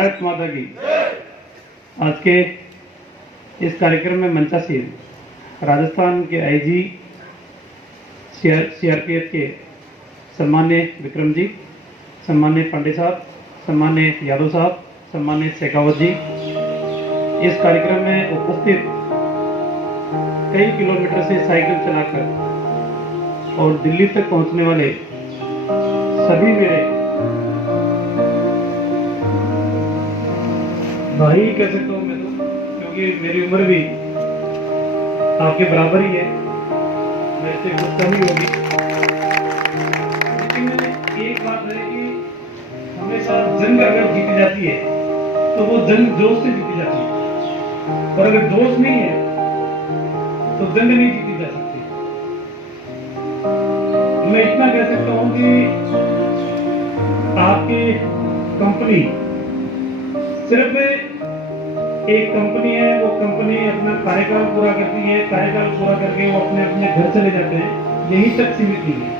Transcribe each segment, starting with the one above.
भारत माता की। आज के इस कार्यक्रम में मंचासीन राजस्थान के आईजी सीआरपीएफ के सम्मान्य विक्रम जी, सम्मान्य पांडे साहब, सम्मान्य यादव साहब, सम्मान्य शेखावत जी, इस कार्यक्रम में उपस्थित कई किलोमीटर से साइकिल चलाकर और दिल्ली तक पहुंचने वाले सभी मेरे भाई कह सकता हूं मैं तो, क्योंकि मेरी उम्र भी आपके बराबर ही है, मेरे से कुछ कम ही होगी। लेकिन एक बात है कि हमेशा जंग अगर जीती जाती है तो वो जंग जोश से जीती जाती है, और अगर जोश नहीं है तो जंग नहीं जीती जा सकती। मैं इतना कह सकता हूं कि आपकी कंपनी सिर्फ एक कंपनी है, वो कंपनी अपना कार्यकाल पूरा करती है, कार्यकाल पूरा करके वो अपने अपने घर चले जाते हैं, यही तक सीमित नहीं है।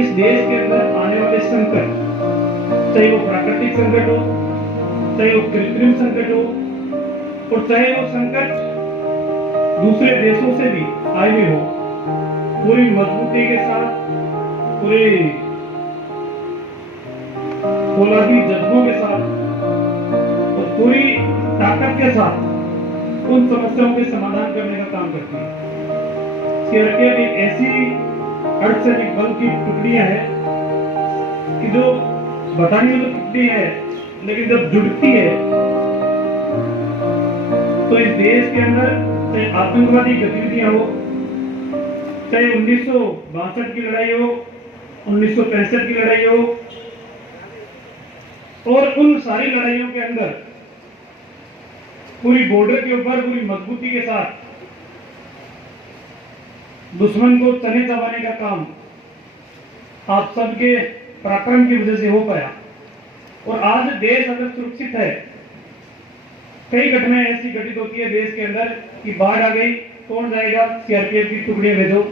इस देश के अंदर आने वाले संकट, चाहे वो प्राकृतिक संकट हो, चाहे वो कृत्रिम संकट हो, और चाहे वो संकट दूसरे देशों से भी आए हुए हो, पूरी मजबूती के साथ, पूरे फौलादी जज्बों के साथ और पूरी ताकत के साथ उन समस्याओं के समाधान करने का काम करती है। सीआरपीएफ एक ऐसी अर्धसैनिक बल की टुकड़ियां हैं कि जो बताने वाली टुकड़ी है, लेकिन जब जुड़ती है तो इस देश के अंदर चाहे आतंकवादी गतिविधियां हो, चाहे 1962 की लड़ाई हो, 1965 की लड़ाई हो, और उन सारी लड़ाइयों के अंदर पूरी बॉर्डर के ऊपर पूरी मजबूती के साथ दुश्मन को चने चबाने का काम आप सबके पराक्रम की वजह से हो पाया। और आज देश अगर सुरक्षित है, कई घटनाएं ऐसी घटित होती है देश के अंदर कि बाढ़ आ गई, कौन जाएगा? सीआरपीएफ की टुकड़ियां भेजो।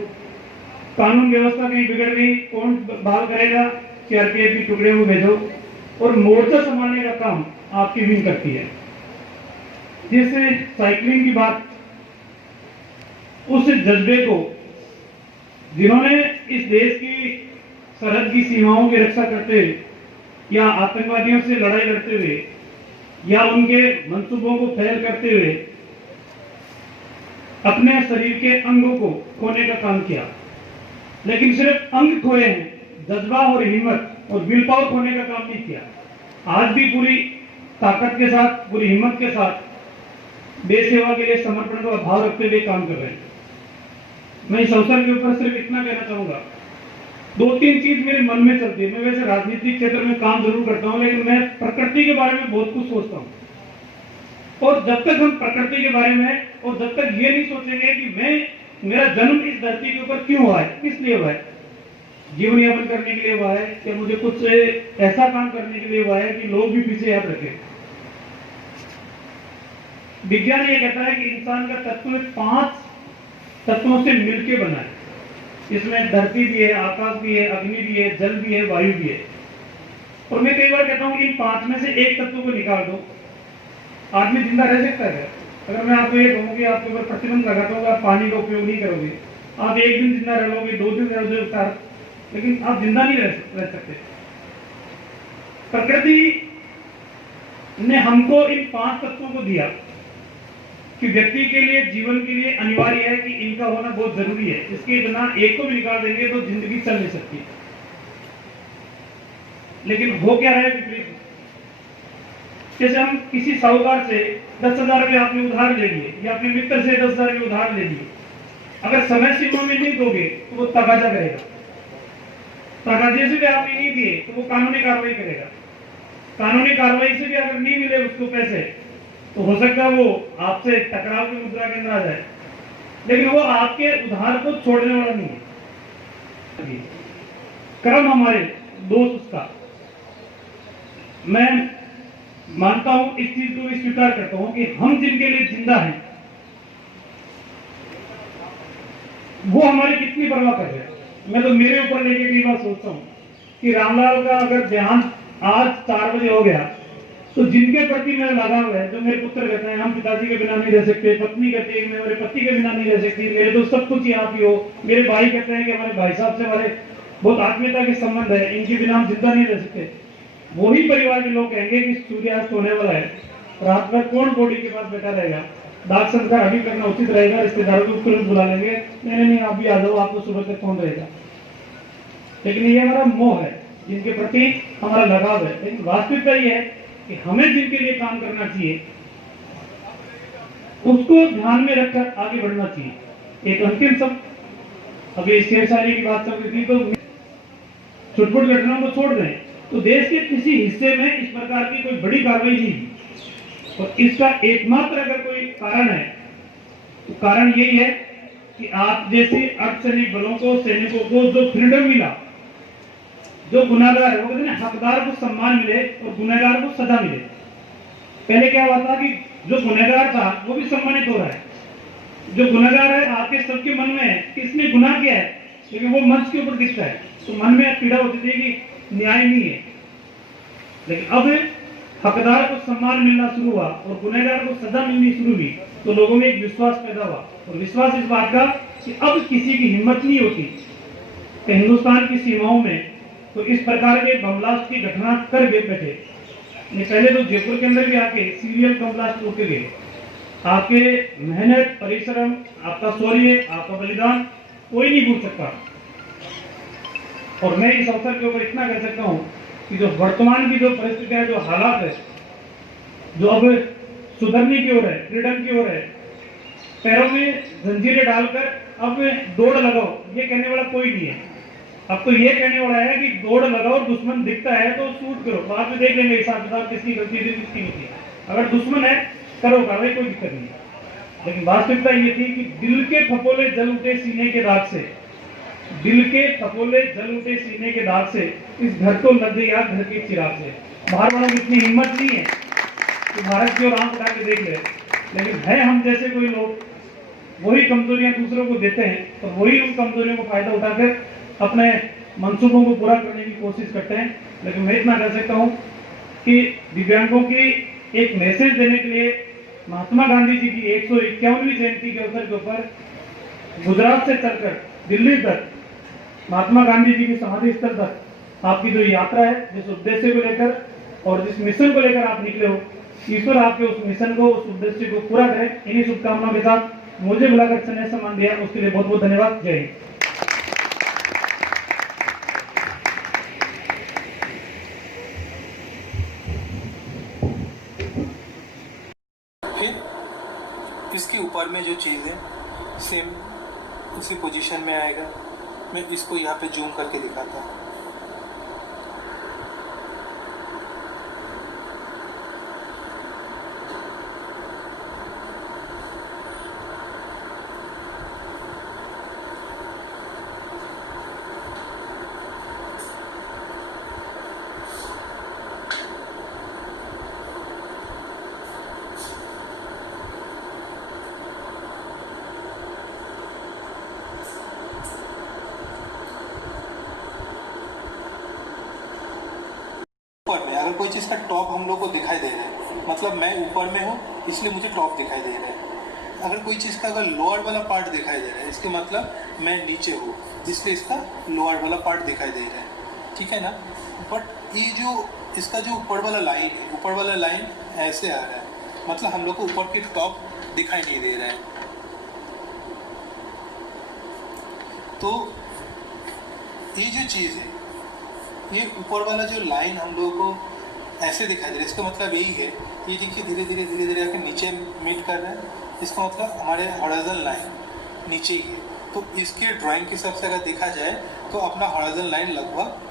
कानून व्यवस्था कहीं बिगड़ गई, कौन बहाल करेगा? सीआरपीएफ की टुकड़ियों को भेजो। और मोर्चा संभालने का काम आपकी विंग करती है। जैसे साइकिलिंग की बात, उस जज्बे को जिन्होंने इस देश की सरहद की सीमाओं की रक्षा करते हुए या आतंकवादियों से लड़ाई लड़ते हुए या उनके मंसूबों को फैल करते हुए अपने शरीर के अंगों को खोने का काम किया, लेकिन सिर्फ अंग खोए हैं, जज्बा और हिम्मत और विल पावर खोने का काम नहीं किया। आज भी पूरी ताकत के साथ, पूरी हिम्मत के साथ देश सेवा के लिए समर्पण का भाव रखते हुए काम कर रहे हैं। मैं इस अवसर के ऊपर सिर्फ इतना कहना चाहूंगा, दो तीन चीज मेरे मन में चलती है। मैं वैसे राजनीतिक क्षेत्र में काम जरूर करता हूं, लेकिन मैं प्रकृति के बारे में बहुत कुछ सोचता हूं। और जब तक हम प्रकृति के बारे में, और जब तक ये नहीं सोचेंगे कि मेरा जन्म इस धरती के ऊपर क्यों हुआ है, किस लिए हुआ है, जीवन यापन करने के लिए हुआ है, कि मुझे कुछ ऐसा काम करने के लिए हुआ है कि लोग भी पीछे याद रखें। विज्ञान ये कहता है कि इंसान का तत्व 5 तत्वों से मिलकर बना है। इसमें धरती भी है, आकाश भी है, अग्नि भी है, जल भी है, वायु भी है। और मैं कई बार कहता हूं कि इन 5 में से एक तत्व को निकाल दो, आदमी जिंदा रह सकता है। अगर मैं आपको ये कहूँ कि आपके ऊपर प्रतिबंध लगाता हूँ, आप पानी का उपयोग नहीं करोगे, आप एक दिन जिंदा रह लोगे, 2 दिन रह लोगे, लेकिन आप जिंदा नहीं रह सकते। प्रकृति ने हमको इन 5 तत्वों को दिया कि व्यक्ति के लिए, जीवन के लिए अनिवार्य है कि इनका होना बहुत जरूरी है। इसके बिना एक को भी निकाल देंगे तो जिंदगी चल नहीं सकती। लेकिन हो क्या रहा है विपरीत। जैसे हम किसी साहूकार से 10,000 रुपये आपने उधार ले लिए, या अपने मित्र से 10,000 रुपये उधार ले लिए, अगर समय सीमा में नहीं दोगे तो वो तगाजा करेगा। तगाजे से भी आपने नहीं दिए तो वो कानूनी कार्रवाई करेगा। कानूनी कार्रवाई से भी अगर नहीं मिले उसको पैसे, तो हो सकता है वो आपसे टकराव की मुद्रा के अंदर आ जाए, लेकिन वो आपके उधार को छोड़ने वाला नहीं है। कर्म हमारे दोस्त का, मैं मानता हूं, इस चीज को भी स्वीकार करता हूं कि हम जिनके लिए जिंदा हैं वो हमारी कितनी परवाह कर रहे हैं। मैं तो मेरे ऊपर लेके कई बार सोचता हूँ कि रामलाल का अगर देहांत आज 4 बजे हो गया तो जिनके प्रति मेरा लगाव है, जो मेरे पुत्र कहते हैं हम पिताजी के बिना नहीं रह सकते, पत्नी कहती है मैं मेरे पति के बिना नहीं रह सकती, मेरे तो सब कुछ ही आप ही हो, मेरे भाई कहते हैं कि हमारे भाई साहब से हमारे बहुत आत्मीयता के संबंध है, इनके बिना हम जिंदा नहीं रह सकते। वही परिवार के लोग कहेंगे कि सूर्यास्त होने वाला है, रात में कौन बॉडी के पास बैठा रहेगा, दाग संस्कार अभी करना उचित रहेगा, रिश्तेदारों को तुरंत बुला लेंगे, नहीं आप भी आ जाओ, आपको सुबह तक कौन रहेगा। लेकिन ये हमारा मोह है, जिनके प्रति हमारा लगाव है। लेकिन वास्तविकता ये है कि हमें जिनके लिए काम करना चाहिए उसको ध्यान में रखकर आगे बढ़ना चाहिए। एक अंतिम सब, अभी शेर शायरी की बात चल रही थी, तो छुटपुट घटनाओं को छोड़ दें तो देश के किसी हिस्से में इस प्रकार की कोई बड़ी कार्रवाई नहीं, और इसका एकमात्र अगर कोई कारण है तो कारण यही है कि आप जैसे अर्धसैनिक बलों को, सैनिकों को जो फ्रीडम मिला, जो गुनाहगार है वो कहते हैं हकदार को सम्मान मिले और गुनहगार को सजा मिले। पहले क्या हुआ था कि जो गुनहगार था वो भी सम्मानित हो रहा है, जो गुनहगार है आपके सबके मन में है कि इसने गुनाह किया है, लेकिन वो मंच के ऊपर दिखता है तो मन में पीड़ा होती थी कि न्याय नहीं है। लेकिन अब हकदार को सम्मान मिलना शुरू हुआ और गुनहगार को सजा मिलनी शुरू हुई, तो लोगों में एक विश्वास पैदा हुआ, और विश्वास इस बात का कि अब किसी की हिम्मत नहीं होती कि हिंदुस्तान की सीमाओं में तो इस प्रकार के बम ब्लास्ट की घटना कर गए बैठे। ये पहले तो जयपुर के अंदर भी आके सीरियल बम ब्लास्ट होके गए। आपके मेहनत, परिश्रम, आपका शौर्य, आपका बलिदान कोई नहीं भूल सकता। और मैं इस अवसर के ऊपर इतना कह सकता हूँ कि जो वर्तमान की जो परिस्थिति है, जो हालात है, जो अब सुधरने की ओर है, फ्रीडम की ओर है, पैरों में जंजीरें डालकर अब दौड़ लगाओ, ये कहने वाला कोई नहीं है। अब तो ये कहने वाला है कि दौड़ लगाओ, दुश्मन दिखता है तो शूट करो, बाद में देख लेंगे हिसाब किताब किसकी गलती थी किसकी नहीं थी। अगर दुश्मन है करो कार्रवाई, कोई दिक्कत नहीं। लेकिन वास्तविकता ये थी कि दिल के फपोले जल उठे सीने के दाग से, दिल के फपोले जल उठे सीने के दाग से इस घर को लग गई आग घर के चिराग से। बाहर वालों की इतनी हिम्मत नहीं है कि भारत की ओर आंख उठा के देख ले, लेकिन है हम जैसे कोई लोग वही कमजोरियां दूसरों को देते हैं और वही उन कमजोरियों को फायदा उठाकर अपने मंसूबों को पूरा करने की कोशिश करते हैं। लेकिन मैं इतना कह सकता हूं कि दिव्यांगों की एक मैसेज देने के लिए महात्मा गांधी जी की 151वीं जयंती के अवसर के ऊपर गुजरात से चलकर दिल्ली तक महात्मा गांधी जी की समाधि स्थल तक आपकी जो यात्रा है, जिस उद्देश्य को लेकर और जिस मिशन को लेकर आप निकले हो, ईश्वर आपके उस मिशन को, उस उद्देश्य को पूरा करे। इन्हीं शुभकामनाओं के साथ मुझे बुलाकर स्नेह सम्मान दिया, उसके लिए बहुत बहुत धन्यवाद। जय हिंद। इसके ऊपर में जो चीज़ है सेम उसी पोजीशन में आएगा। मैं इसको यहाँ पे जूम करके दिखाता हूँ। ऊपर में अगर कोई चीज़ का टॉप हम लोग को दिखाई दे रहा है, मतलब मैं ऊपर में हूँ इसलिए मुझे टॉप दिखाई दे रहा है। अगर कोई चीज़ का अगर लोअर वाला पार्ट दिखाई दे रहा है, इसके मतलब मैं नीचे हूँ इसलिए इसका लोअर वाला पार्ट दिखाई दे रहा है, ठीक है ना। बट ये जो इसका जो ऊपर वाला लाइन है, ऊपर वाला लाइन ऐसे आ रहा है, मतलब हम लोग को ऊपर की टॉप दिखाई नहीं दे रहा है। तो ये जो चीज़ है, ये ऊपर वाला जो लाइन हम लोगों को ऐसे दिखाई दे रहा है, इसका मतलब यही है, ये देखिए धीरे धीरे धीरे धीरे आके नीचे मीट कर रहा है, इसका मतलब हमारे हॉरिजॉन्टल लाइन नीचे ही है। तो इसके ड्राइंग के हिसाब से अगर देखा जाए तो अपना हॉरिजॉन्टल लाइन लगभग